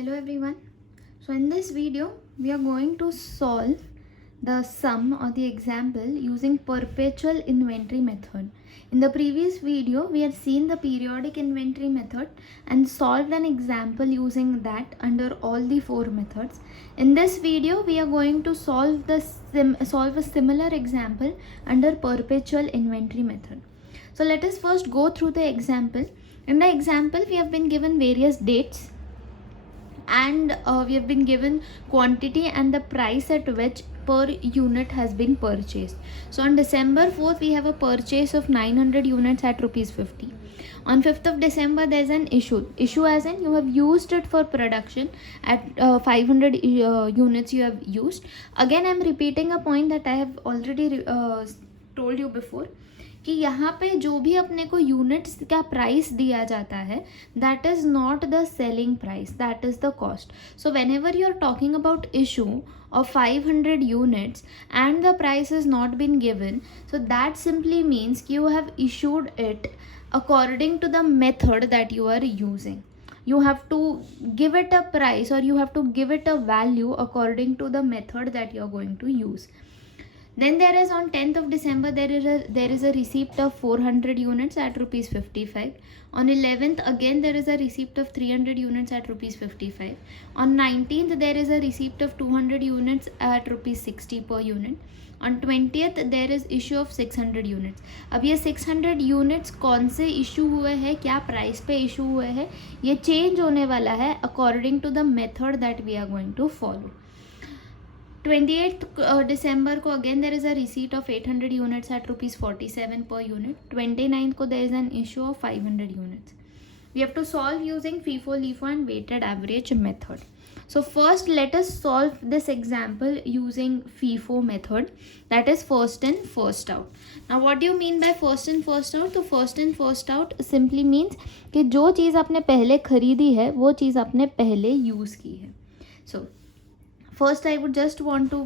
Hello everyone. So in this video we are going to solve the sum or the example using perpetual inventory method. In the previous video we had seen the periodic inventory method and solved an example using that under all the four methods. In this video we are going to solve a similar example under perpetual inventory method. So let us first go through the example. In the example we have been given various dates and we have been given quantity and the price at which per unit has been purchased. So on December 4th we have a purchase of 900 units at rupees 50. On 5th of December there is an issue as in you have used it for production at 500 units you have used. Again I am repeating a point that I have already told you before कि यहाँ पे जो भी अपने को units का price दिया जाता है that is not the selling price, that is the cost. So when you are talking about issue of 500 units and the price has not been given, so that simply means you have issued it according to the method that you are using. You have to give it a price or you have to give it a value according to the method that you are going to use. Then there is on 10th of December there is a receipt of 400 units at rupees 55. On 11th again there is a receipt of 300 units at rupees 55. On 19th there is a receipt of 200 units at rupees 60 per unit. On 20th there is issue of 600 units. अब ये 600 units कौन से issue हुए हैं, क्या price पे issue हुए हैं, ये चेंज होने वाला है according to the method that we are going to follow. 28th December को again there is a receipt of 800 units at rupees 47 per unit. 29th को there is an issue of 500 units. We have to solve using FIFO, LIFO and weighted average method. So first let us solve this example using FIFO method, that is first in first out. Now what do you mean by first in first out? तो first in first out simply means कि जो चीज़ आपने पहले खरीदी है वो चीज़ आपने पहले यूज़ की है. So first I would just want to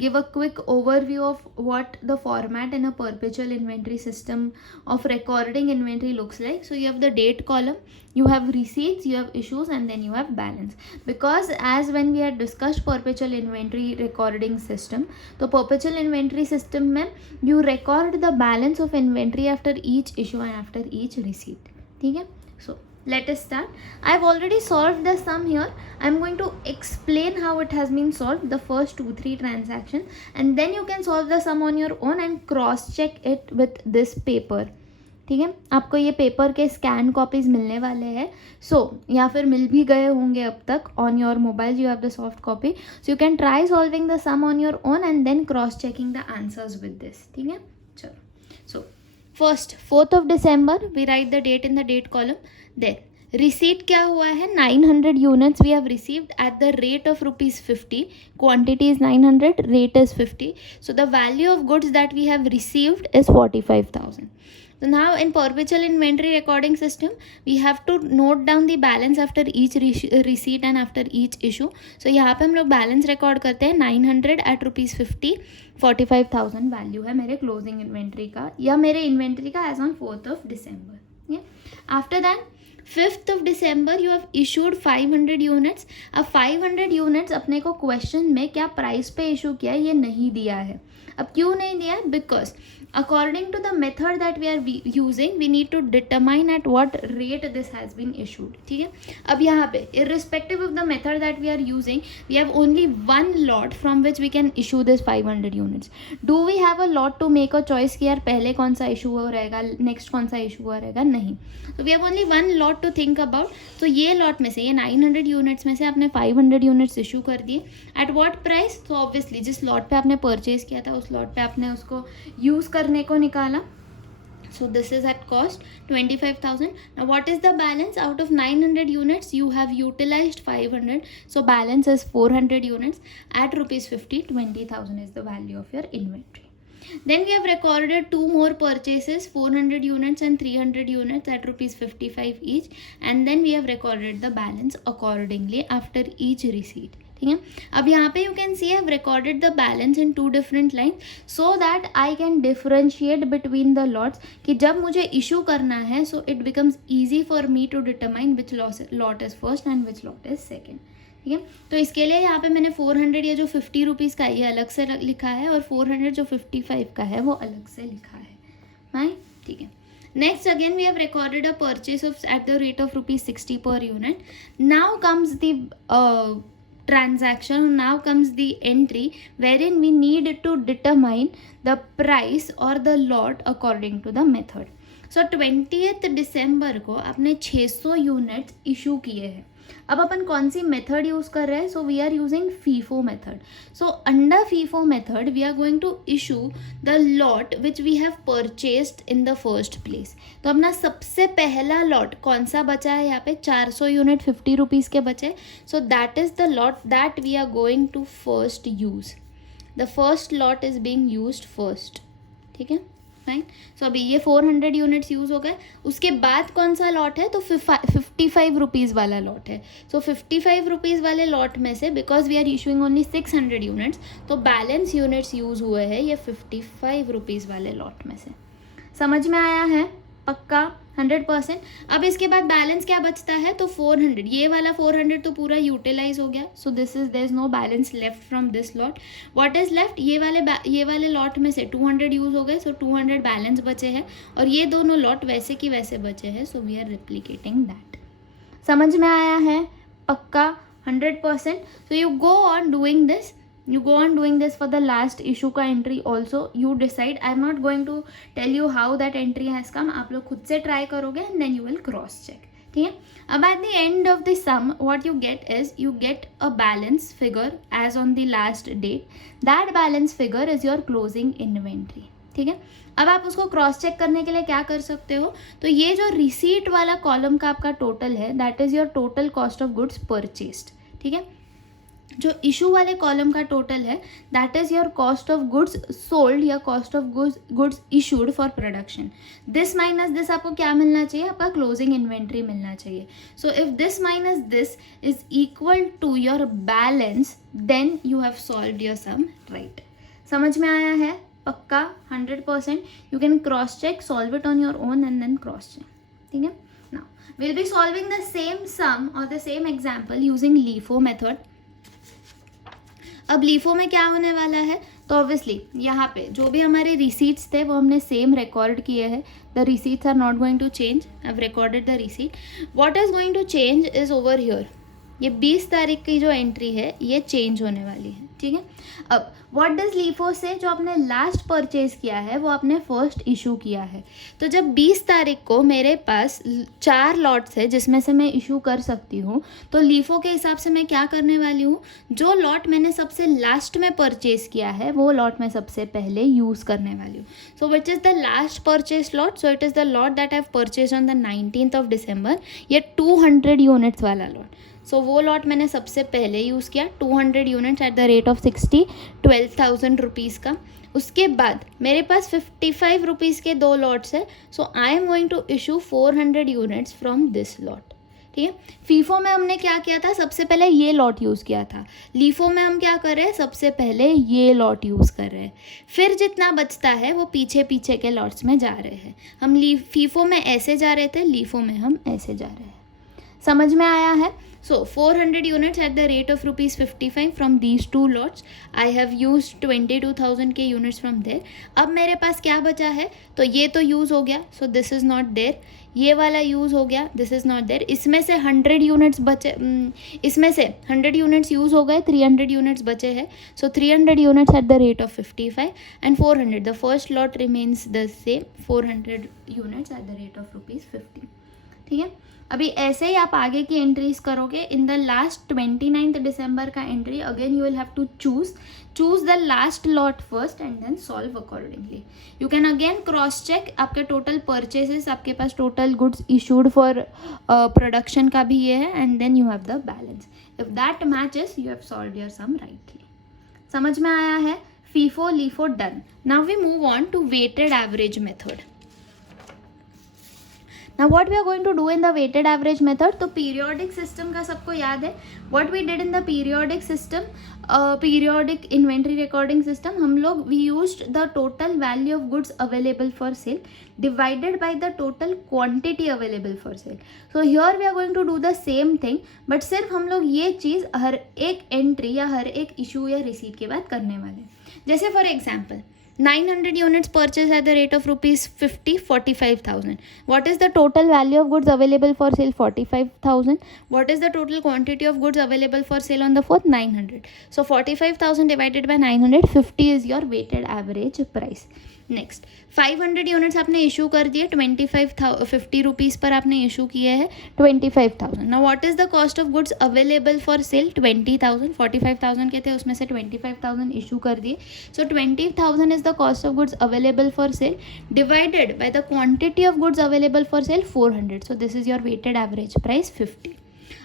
give a quick overview of what the format in a perpetual inventory system of recording inventory looks like. So you have the date column, you have receipts, you have issues and then you have balance. Because as when we had discussed perpetual inventory recording system, तो perpetual inventory system में you record the balance of inventory after each issue and after each receipt. ठीक है. So let us start. I have already solved the sum here. I am going to explain how it has been solved, the first 2-3 transactions, and then you can solve the sum on your own and cross check it with this paper. ठीक है, आपको ये paper के scan copies मिलने वाले हैं. सो या फिर मिल भी गए होंगे अब तक. On your mobile you have the soft copy, so you can try solving the sum on your own and then cross checking the answers with this. ठीक है, चलो. So first 4th of December we write the date in the date column. Then receipt क्या हुआ है, 900 units we have received at the rate of rupees 50. Quantity is 900, rate is 50. So the value of goods that we have received is 45,000. So now in perpetual inventory recording system we have to note down the balance after each receipt and after each issue. So यहाँ पे हम लोग balance record करते हैं 900 eight rupees 50. 45,000 value है मेरे closing inventory का या मेरे इन्वेंट्री का as on 4th of December. After that 5th of December you have issued 500 units. अब 500 units अपने को क्वेश्चन में क्या प्राइस पे इशू किया है ये नहीं दिया है. अब क्यों नहीं दिया है? Because according to the method that we are using we need to determine at what rate this has been issued. ठीक है. अब यहाँ पे irrespective of the method that we are using we have only one lot from which we can issue this 500 units. Do we have a lot to make a choice कि यार पहले कौन सा इशू हो रहेगा, नेक्स्ट कौन सा issue हो रहेगा? नहीं. So we have only one lot to think about. तो ये lot में से, ये 900 units में से आपने 500 units इशू कर दिए. At what price? तो obviously जिस lot पे आपने परचेज किया था उस lot पे आपने उसको यूज़ करने को निकाला. So this is at cost 25,000. Now what is the balance? Out of 900 units you have utilized 500. So balance is 400 units at rupees 50. 20,000 is the value of your inventory. Then we have recorded two more purchases, 400 units and 300 units at rupees 55 each, and then we have recorded the balance accordingly after each receipt. ठीक है। अब यहाँ पे you can see have recorded the balance in 2 different line so that I can differentiate between the lots, कि जब मुझे issue करना है so it becomes easy for me to determine which lot is first and which lot is second, ठीक है। तो इसके लिए यहाँ पे मैंने 400 ये जो 50 रुपीज़ का ये अलग से लिखा है और 400 जो 55 का है वो अलग से लिखा है, राइट, ठीक है। Next again we have recorded a purchase of at the rate of rupees 60 per unit. Now comes the transaction, now comes the entry wherein we need to determine the price or the lot according to the method. So 20th December को अपने 600 units issue किए हैं। अब अपन कौन सी method use कर रहे हैं? So we are using FIFO method. So under FIFO method we are going to issue the lot which we have purchased in the first place. तो अपना सबसे पहला लॉट कौन सा बचा है? यहाँ पे 400 यूनिट 50 रुपीज़ के बचे। So that is the lot that we are going to first use. The first lot is being used first, ठीक है, फाइन। सो अभी ये 400 यूनिट्स यूज़ हो गए। उसके बाद कौन सा लॉट है? तो 55 रुपीज़ वाला लॉट है। सो 55 रुपीज़ वाले लॉट में से because we are issuing only 600 units, तो बैलेंस यूनिट्स यूज़ हुए हैं ये 55 रुपीज़ वाले लॉट में से। समझ में आया है? पक्का 100%। अब इसके बाद बैलेंस क्या बचता है? तो 400, ये वाला 400 तो पूरा यूटिलाइज हो गया। So this is there is no balance left from this lot. What is left? ये वाले लॉट में से 200 यूज हो गए, सो 200 बैलेंस बचे हैं और ये दोनों लॉट वैसे की वैसे बचे हैं। So we are replicating that. समझ में आया है? पक्का 100%। So you go on doing this, you go on doing this for the last issue का entry also. You decide. I am not going to tell you how that entry has come. आप लोग खुद से try करोगे and then you will cross check, ठीक है। अब at the end of the sum what you get is you get a balance figure as on the last date. That balance figure is your closing inventory, ठीक है। अब आप उसको cross check करने के लिए क्या कर सकते हो? तो ये जो रिसीट वाला कॉलम का आपका टोटल है that is your total cost of goods purchased, ठीक है। जो इशू वाले कॉलम का टोटल है that is your cost of goods sold या cost of goods issued for production. This minus this आपको क्या मिलना चाहिए? आपका क्लोजिंग इन्वेंट्री मिलना चाहिए। So if this minus this is equal to your balance then you have solved your sum, right. समझ में आया है? पक्का 100%। You can cross check, solve it on your own and then cross check, ठीक है। Now will be solving the same sum और the same example using LIFO method. अब LIFO में क्या होने वाला है? तो ऑब्वियसली यहाँ पे जो भी हमारे रिसीट्स थे वो हमने सेम रिकॉर्ड किए हैं। The receipts are not going to change. I have recorded the receipt. What is going to change is over here. ये 20 तारीख की जो एंट्री है ये चेंज होने वाली है, ठीक है। अब व्हाट डज लीफो से? जो आपने लास्ट परचेज किया है वो आपने फर्स्ट इशू किया है। तो जब 20 तारीख को मेरे पास 4 लॉट्स है जिसमें से मैं इशू कर सकती हूँ, तो लीफो के हिसाब से मैं क्या करने वाली हूँ? जो लॉट मैंने सबसे लास्ट में परचेज किया है वो लॉट मैं सबसे पहले यूज़ करने वाली हूँ। So which is the last purchase lot? So it is the lot that I have purchase on the 19th of December। ये 200 यूनिट्स वाला लॉट। सो वो लॉट मैंने सबसे पहले यूज़ किया 200 units at the rate of 60, 12,000 rupees का। उसके बाद मेरे पास 55 रुपीज़ के 2 लॉट्स है। So I am going to issue 400 units from this lot, ठीक है। फीफो में हमने क्या किया था? सबसे पहले ये लॉट यूज़ किया था। लीफो में हम क्या कर रहे हैं? सबसे पहले ये लॉट यूज़ कर रहे हैं, फिर जितना बचता है वो पीछे पीछे के लॉट्स में जा रहे हैं। हम फीफो में ऐसे जा रहे थे, लीफो में हम ऐसे जा रहे हैं। समझ में आया है? So 400 units at the rate of rupees 55 from these 2 lots. I have used 22,000 के units from there. अब मेरे पास क्या बचा है? तो ये तो यूज़ हो गया, so this is not there. ये वाला यूज़ हो गया, this is not there. इसमें से 100 यूनिट्स बचे, इसमें से 100 यूनिट्स यूज़ हो गए, 300 यूनिट्स बचे हैं। So 300 units at the rate of 55 and 400. The first lot remains the same, 400 units at the rate of rupees 50, ठीक है। अभी ऐसे ही आप आगे की एंट्रीज करोगे। In the last 29th December का entry again you will have to choose the last lot first and then solve accordingly. You can again cross check. आपके टोटल परचेजेस, आपके पास total goods issued for production का भी ये है and then you have the balance. If that matches you have solve your sum rightly. समझ में आया है? FIFO LIFO done. Now we move on to weighted average method. Now what we are going to do in the weighted average method, तो periodic system का सबको याद है. What we did in the periodic system, periodic inventory recording system, हम लोग we used the total value of goods available for sale divided by the total quantity available for sale. So here we are going to do the same thing, but सिर्फ हम लोग ये चीज़ हर एक entry या हर एक issue या receipt के बाद करने वाले हैं. जैसे for example 900 units purchased at the rate of rupees 50, 45,000. What is the total value of goods available for sale? 45,000. What is the total quantity of goods available for sale on the 4th? 900. So 45,000 divided by 900, 50 is your weighted average price. Next 500 units आपने issue कर दिए 50 rupees पर आपने issue किए हैं 25,000. Now what is the cost of goods available for cell 20,000. 45,000 के थे उसमें से 25,000 इशू कर दिए. So 20,000 is the cost of goods available for sale divided by the quantity of goods available for sale 400. So this is your weighted average price 50.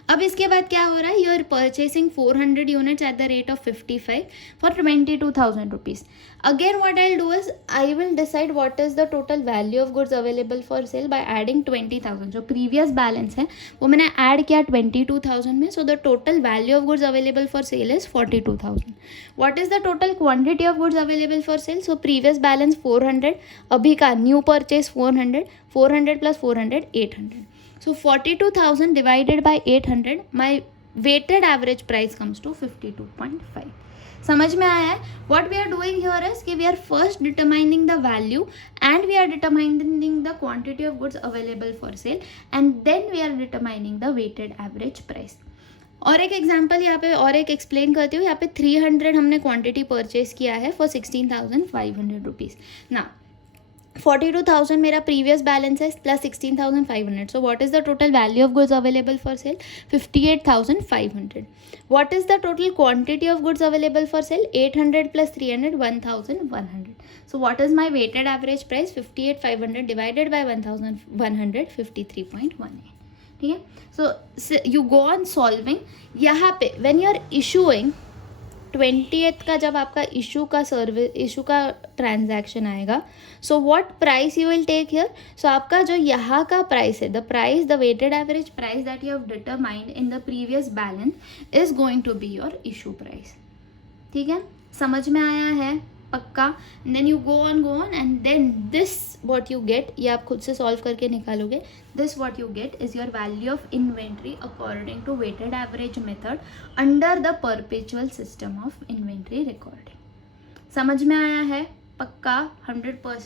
अब इसके बाद क्या हो रहा है, you are purchasing 400 units at the rate of 55 for 22,000 rupees. Again what I will do is I will decide what is the total value of goods available for cell by adding 20,000. जो previous balance है वो मैंने add किया 22,000 में. So the total value of goods available for cell is 42,000. What is the total quantity of goods available for cell? So previous balance 400, अभी का new purchase 400, 400 plus 400 800. So 42,000 divided by 800, my weighted average price comes to 52.5. समझ में आया है? What we are doing here is कि we are first determining the value and we are determining the quantity of goods available for sale and then we are determining the weighted average price. और एक example यहाँ पे और एक explain करती हूँ. यहाँ पे 300 हमने क्वांटिटी परचेज किया है फॉर 16,500 रुपीज़. ना 42,000 मेरा प्रीवियस बैलेंस है plus 16,500. So what is the total value of goods available for sale 58,500. What is the total quantity of goods available for sale 800 plus 300 1,100. So what is my weighted average price 58,500 divided by 1,100 53.18. ठीक है. So you go on solving. यहाँ पे when you are issuing 20th का जब आपका issue का transaction आएगा, so what price you will take here. So आपका जो यहाँ का प्राइस है, the weighted average price that you have determined in the previous balance is going to be your issue price. ठीक है, समझ में आया है पक्का? Then you go on and then this what you get, ये आप खुद से सॉल्व करके निकालोगे. This what you get is your value of inventory according to weighted average method under the perpetual system of inventory recording. समझ में आया है पक्का? 100%.